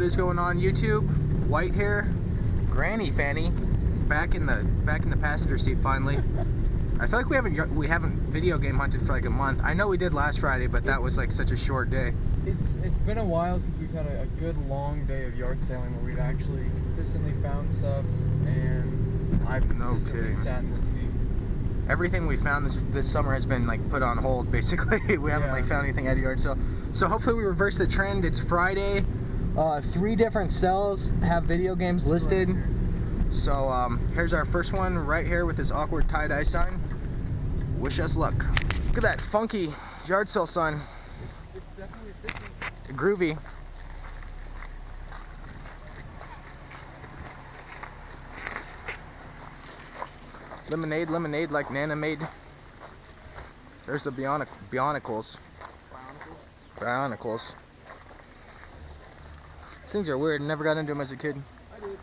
What is going on, YouTube? White hair, Granny Fanny, back in the passenger seat finally. I feel like we haven't video game hunted for like a month. I know we did last Friday, but that was like such a short day. It's been a while since we've had a good long day of yard sailing where we've actually consistently found stuff, and I've consistently sat in the seat. Everything we found this summer has been like put on hold basically. We haven't like found anything at a yard sale. So hopefully we reverse the trend. It's Friday. 3 different cells have video games listed. So here's our first one right here with this awkward tie-dye sign. Wish us luck. Look at that funky yard sale sign. It's definitely different. Groovy. Lemonade, lemonade like Nana made. There's the Bionicles. Bionicles. These things are weird. Never got into them as a kid. I did.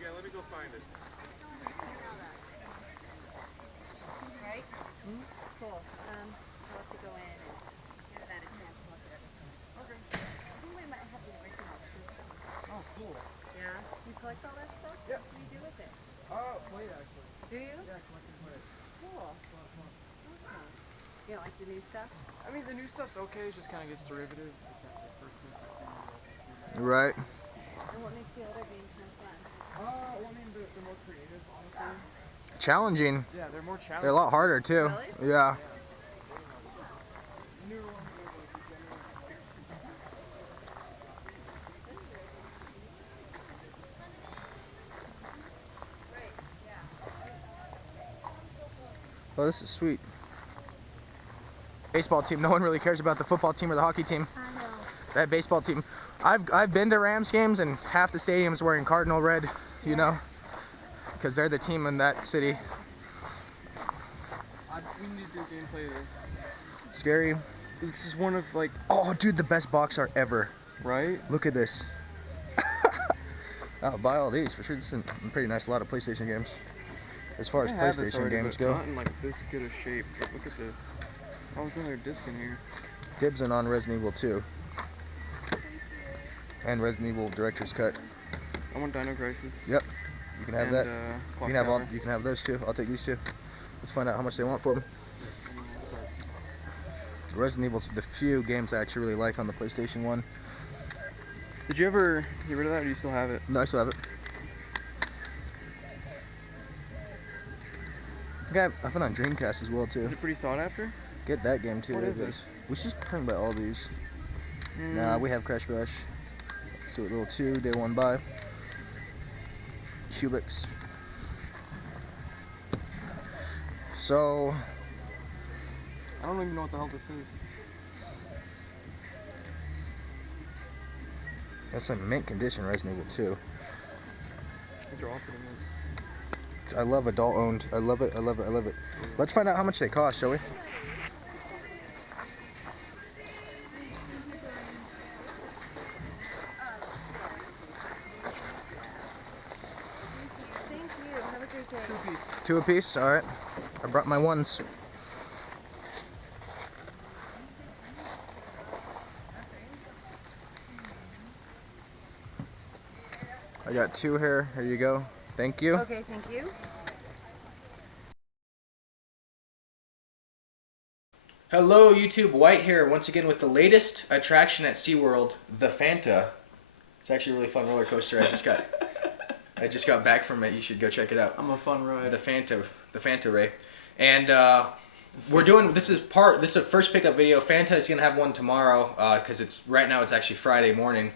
Yeah, let me go find it. Right? Cool. I'll have to go in and give that a chance to look at it. Okay. I think we might have the original system. Oh, cool. Yeah? You collect all that stuff? Yeah. What do you do with it? Play it actually. Do you? Yeah, collect and play it. Cool. Okay. You don't like the new stuff? I mean, the new stuff's okay, it just kind of gets derivative. Right. And what makes the other games more fun? Well, I mean, they're more creative, honestly. Challenging. Yeah, they're more challenging. They're a lot harder too. Really? Yeah. The newer ones are like generally. Oh, this is sweet. Baseball team. No one really cares about the football team or the hockey team. I know. That baseball team. I've been to Rams games and half the stadium's wearing cardinal red, you know, because they're the team in that city. We need to do a gameplay of this. Scary. This is one of like. Oh, dude, the best box art ever. Right? Look at this. I'll buy all these for sure. This is a pretty nice lot of PlayStation games. As far as PlayStation games go. Not in like this good of shape. But look at this. Oh, was there a disc in here? Dibs on Resident Evil 2. And Resident Evil Director's Cut. I want Dino Crisis. Yep. You can have that. You can have Tower. You can have those too. I'll take these two. Let's find out how much they want for them. Resident Evil's the few games I actually really like on the PlayStation 1. Did you ever get rid of that, or do you still have it? No, I still have it. I think I've been on Dreamcast as well too. Is it pretty sought after? Get that game too. What is this? We should just bring by all these. Nah, we have Crash Bash. Let's do a little 2, day 1 buy. Cubics. So I don't even know what the hell this is. that's a mint condition Resident Evil 2. These are all pretty mint. I love adult owned. I love it, I love it, I love it. Let's find out how much they cost, shall we? Thank you. Have a great day. 2-piece. 2 apiece, alright. I brought my ones. I got 2 here. Here you go. Thank you. Okay, thank you. Hello YouTube, White here once again with the latest attraction at SeaWorld, the Fanta. It's actually a really fun roller coaster. I just got back from it. You should go check it out. I'm a fun ride. The Fanta Ray. And we're doing this is a first pickup video. Fanta is gonna have one tomorrow because right now it's actually Friday morning.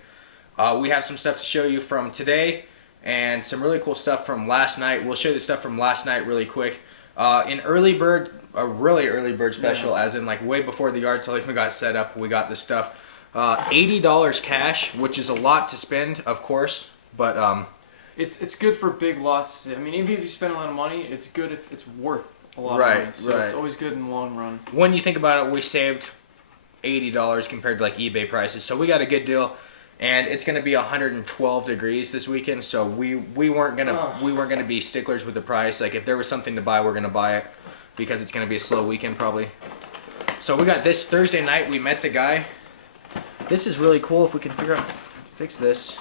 We have some stuff to show you from today and some really cool stuff from last night. We'll show you the stuff from last night really quick. In early bird, a really early bird special, as in like way before the yard sale even got set up, we got this stuff. $80 cash, which is a lot to spend, of course, but it's good for big lots. I mean, even if you spend a lot of money, it's good if it's worth a lot of money. So it's always good in the long run. When you think about it, we saved $80 compared to like eBay prices, so we got a good deal. and it's gonna be 112 degrees this weekend. So we weren't gonna be sticklers with the price. Like if there was something to buy, we're gonna buy it because it's gonna be a slow weekend probably. So we got this Thursday night. We met the guy. This is really cool if we can fix this.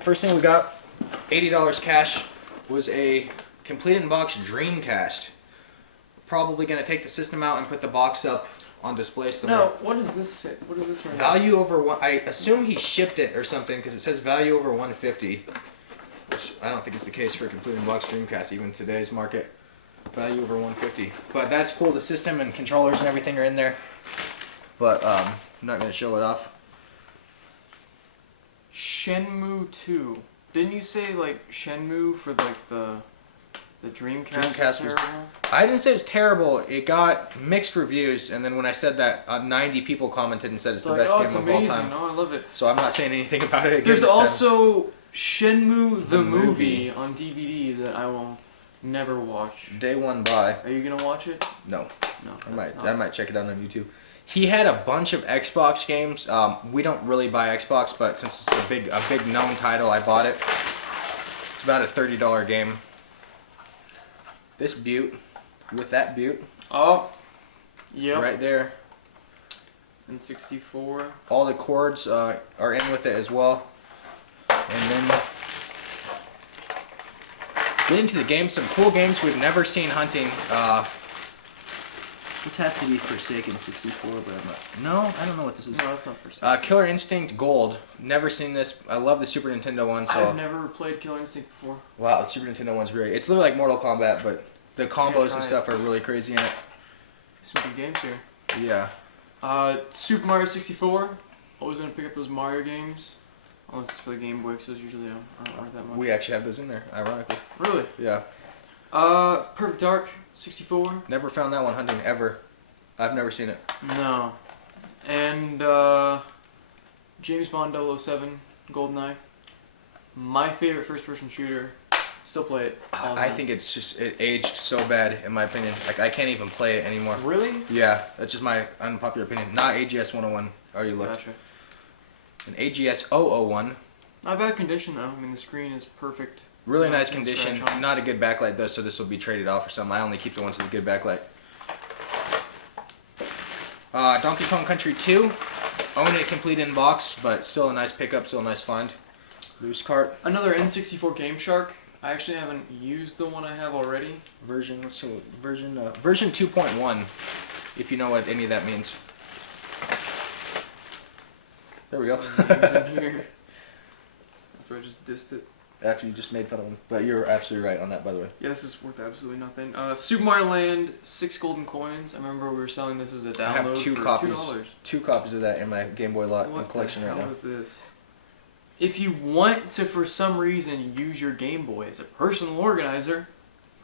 First thing we got, $80 cash, was a complete in box Dreamcast. Probably gonna take the system out and put the box up on display somewhere. No, what is this? What is this right now? Value over one. I assume he shipped it or something because it says value over 150, which I don't think is the case for a complete in box Dreamcast even today's market. Value over 150, but that's cool. The system and controllers and everything are in there, but I'm not gonna show it off. Shenmue 2. Didn't you say like Shenmue for like the Dreamcast was terrible? I didn't say it was terrible. It got mixed reviews, and then when I said that, 90 people commented and said it's the best game of all time. No, I love it. So I'm not saying anything about it again. There's this time. also Shenmue the movie on DVD that I will never watch. Day one buy. Are you gonna watch it? No. No. I might check it out on YouTube. He had a bunch of Xbox games. We don't really buy Xbox, but since it's a big known title, I bought it. It's about a $30 game. This butte, with that butte. Oh. Yep. Right there. And 64. All the cords are in with it as well. And then get into the game. Some cool games we've never seen hunting. This has to be Forsaken 64, but I'm not. No, I don't know what this is. No, it's not Forsaken. Killer Instinct Gold. Never seen this. I love the Super Nintendo one. So I've never played Killer Instinct before. wow, the Super Nintendo one's great. It's literally like Mortal Kombat, but the combos and stuff are really crazy in it. Some good games here. Yeah. Super Mario 64. Always gonna pick up those Mario games. Unless it's for the Game Boy, because those usually aren't worth that much. We actually have those in there, ironically. Really? Yeah. Perfect Dark 64. Never found that one hunting ever. I've never seen it. No. And James Bond 007 GoldenEye. My favorite first-person shooter. Still play it. I think it's just it aged so bad in my opinion. Like I can't even play it anymore. Really? Yeah, that's just my unpopular opinion. Not AGS 101. I already looked. Gotcha. An AGS 001. Not bad condition though. I mean the screen is perfect. Really There's nice nothing to condition. scratch on. Not a good backlight though, so this will be traded off or something. I only keep the ones with a good backlight. Donkey Kong Country 2. Own it complete in box, but still a nice pickup, still a nice find. Loose cart. Another N64 Game Shark. I actually haven't used the one I have already. Version 2.1, if you know what any of that means. There we go. Some names in here. That's where I just dissed it. After you just made fun of him. But you're absolutely right on that, by the way. Yeah, this is worth absolutely nothing. Super Mario Land, 6 golden coins. I remember we were selling this as a download I have two for copies. $2. Two copies of that in my Game Boy lot What collection the right hell now. is this? If you want to, for some reason, use your Game Boy as a personal organizer,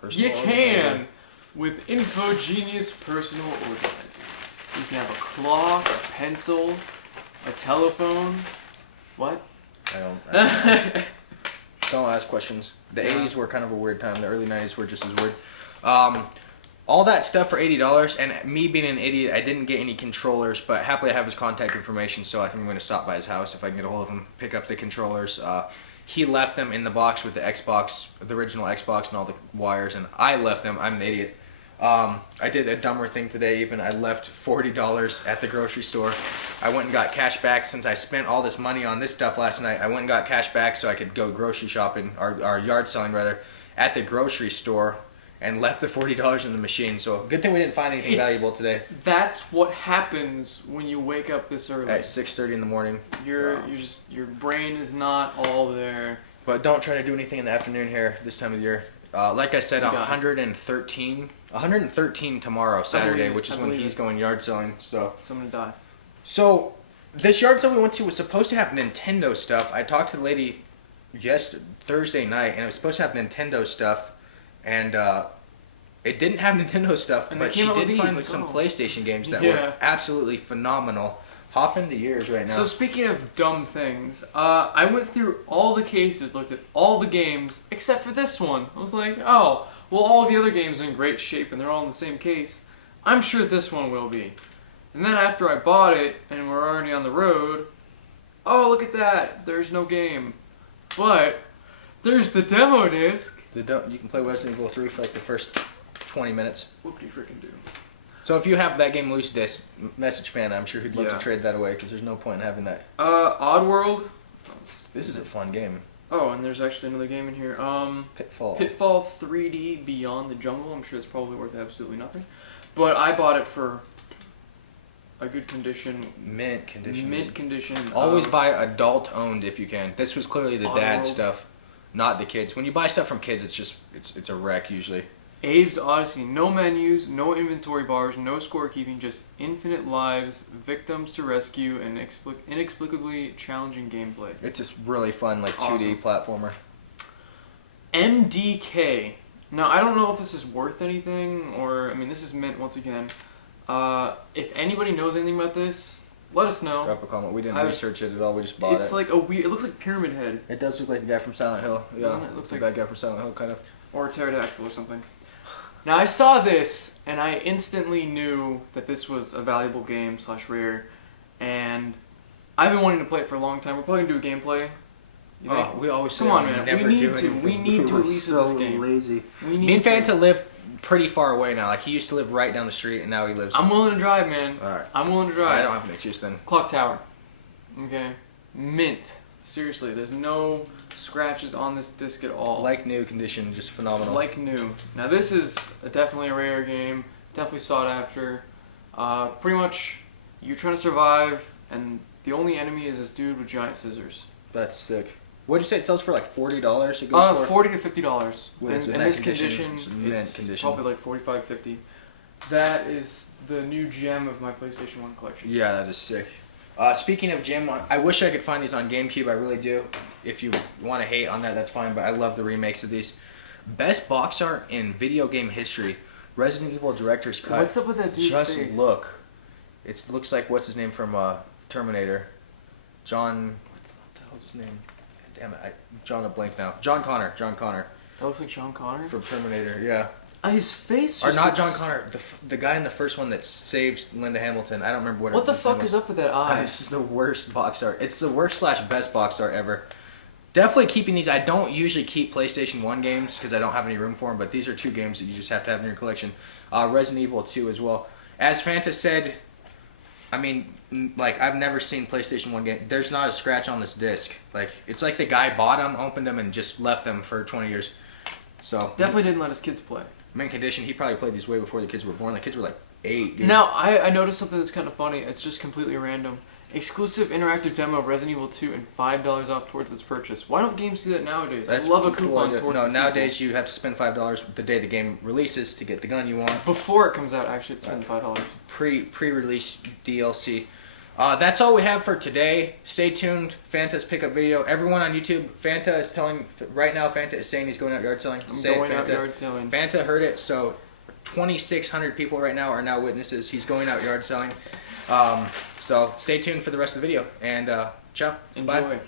you can with Infogenius Personal Organizer. You can have a clock, a pencil, a telephone. What? I don't ask questions. The Yeah. 80s were kind of a weird time. The early 90s were just as weird. All that stuff for $80, and me being an idiot, I didn't get any controllers, but happily I have his contact information, so I think I'm going to stop by his house if I can get a hold of him, pick up the controllers. He left them in the box with the Xbox, the original Xbox and all the wires, and I left them. I'm an idiot. I did a dumber thing today even. I left $40 at the grocery store. I went and got cash back since I spent all this money on this stuff last night. I went and got cash back so I could go grocery shopping, or yard selling rather, at the grocery store and left the $40 in the machine. So good thing we didn't find anything valuable today. That's what happens when you wake up this early. At 6:30 in the morning. Your brain is not all there. But don't try to do anything in the afternoon here this time of year. Like I said, You got it. 113 tomorrow, Saturday, which is I when believe he's it. going yard selling. So I'm gonna die. So, this yard sale we went to was supposed to have Nintendo stuff. I talked to the lady Thursday night, and it was supposed to have Nintendo stuff, and it didn't have Nintendo stuff, And they but she came out with did these, find like, some oh. PlayStation games that Yeah. were absolutely phenomenal. Hop into yours right now. So speaking of dumb things, I went through all the cases, looked at all the games, except for this one. I was like, oh, well all the other games are in great shape and they're all in the same case. I'm sure this one will be. And then after I bought it and we're already on the road, oh, look at that, there's no game. But there's the demo disc. You can play Resident Evil 3 for like the first 20 minutes. Whoop-de-frickin' do. So if you have that game loose disc, message Fanta. I'm sure he'd love Yeah. to trade that away because there's no point in having that. Oddworld. This is a fun game. Oh, and there's actually another game in here. Pitfall. Pitfall 3D Beyond the Jungle. I'm sure it's probably worth absolutely nothing. But I bought it for a good condition. Mint condition. Mint condition. Always buy adult owned if you can. This was clearly the dad Oddworld. stuff, not the kids. When you buy stuff from kids, it's just it's a wreck usually. Abe's Odyssey. No menus, no inventory bars, no scorekeeping, just infinite lives, victims to rescue, and inexplicably challenging gameplay. It's just really fun, like 2D Awesome. platformer. MDK. Now, I don't know if this is worth anything, or, I mean, this is mint once again. If anybody knows anything about this, let us know. Drop a comment. We didn't I- research it at all. We just bought It's it. like a weird, it looks like Pyramid Head, It does look like the guy from Silent Hill. Yeah, Doesn't it? Looks the like- bad guy from Silent Hill, kind of. or a pterodactyl or something. Now, I saw this, and I instantly knew that this was a valuable game / rare, and I've been wanting to play it for a long time. We're probably going to do a gameplay. You think? Oh, we always Come say on, we man. never We do need to. anything. We need to We're at least so in this game. lazy. We need Me and to. Fanta live pretty far away now. Like he used to live right down the street, and now he lives. I'm willing to drive, man. All right. I'm willing to drive. I don't have an excuse then. Clock Tower. Okay. Mint. Seriously, there's no scratches on this disc at all. Like new condition, just phenomenal. Like new. Now this is definitely a rare game. Definitely sought after. Pretty much, you're trying to survive, and the only enemy is this dude with giant scissors. That's sick. What'd you say it sells for? Like $40? It goes for $40 to $50. Well, And it's in in that this condition, condition, it's in mint it's condition. probably like $45, $50. That is the new gem of my PlayStation 1 collection. Yeah, that is sick. Speaking of Jim, I wish I could find these on GameCube. I really do. If you want to hate on that, that's fine. But I love the remakes of these. Best box art in video game history. Resident Evil Director's Cut. What's up with that dude's Just face? look. It looks like what's his name from Terminator. John. What the hell's his name? Damn it! John a blank now. John Connor. That looks like Sean Connery. From Terminator. Yeah. His face. Or Just not looks- John Connor. The guy in the first one that saves Linda Hamilton. I don't remember what. What the his name fuck was. is up with that God, eye? it's just the worst box art. It's the worst / best box art ever. Definitely keeping these. I don't usually keep PlayStation 1 games because I don't have any room for them, but these are 2 games that you just have to have in your collection. Resident Evil 2 as well. As Fanta said, I mean, like, I've never seen PlayStation 1 game. There's not a scratch on this disc. Like, it's like the guy bought them, opened them, and just left them for 20 years. So, Definitely didn't let his kids play. mint condition, he probably played these way before the kids were born. The kids were like 8, dude. Now, I noticed something that's kind of funny. It's just completely random. Exclusive interactive demo of Resident Evil 2 and $5 off towards its purchase. Why don't games do that nowadays? I love a cool coupon idea. towards No, the sequel. nowadays you have to spend $5 the day the game releases to get the gun you want. Before it comes out, actually, it's $5. Pre-release DLC. That's all we have for today. Stay tuned. Fanta's pickup video. Everyone on YouTube, Fanta is telling right now. Fanta is saying he's going out yard selling. I'm Say going it, out Fanta. yard selling. Fanta heard it, so 2,600 people right now are now witnesses. He's going out yard selling. So stay tuned for the rest of the video. And ciao. Enjoy. Bye.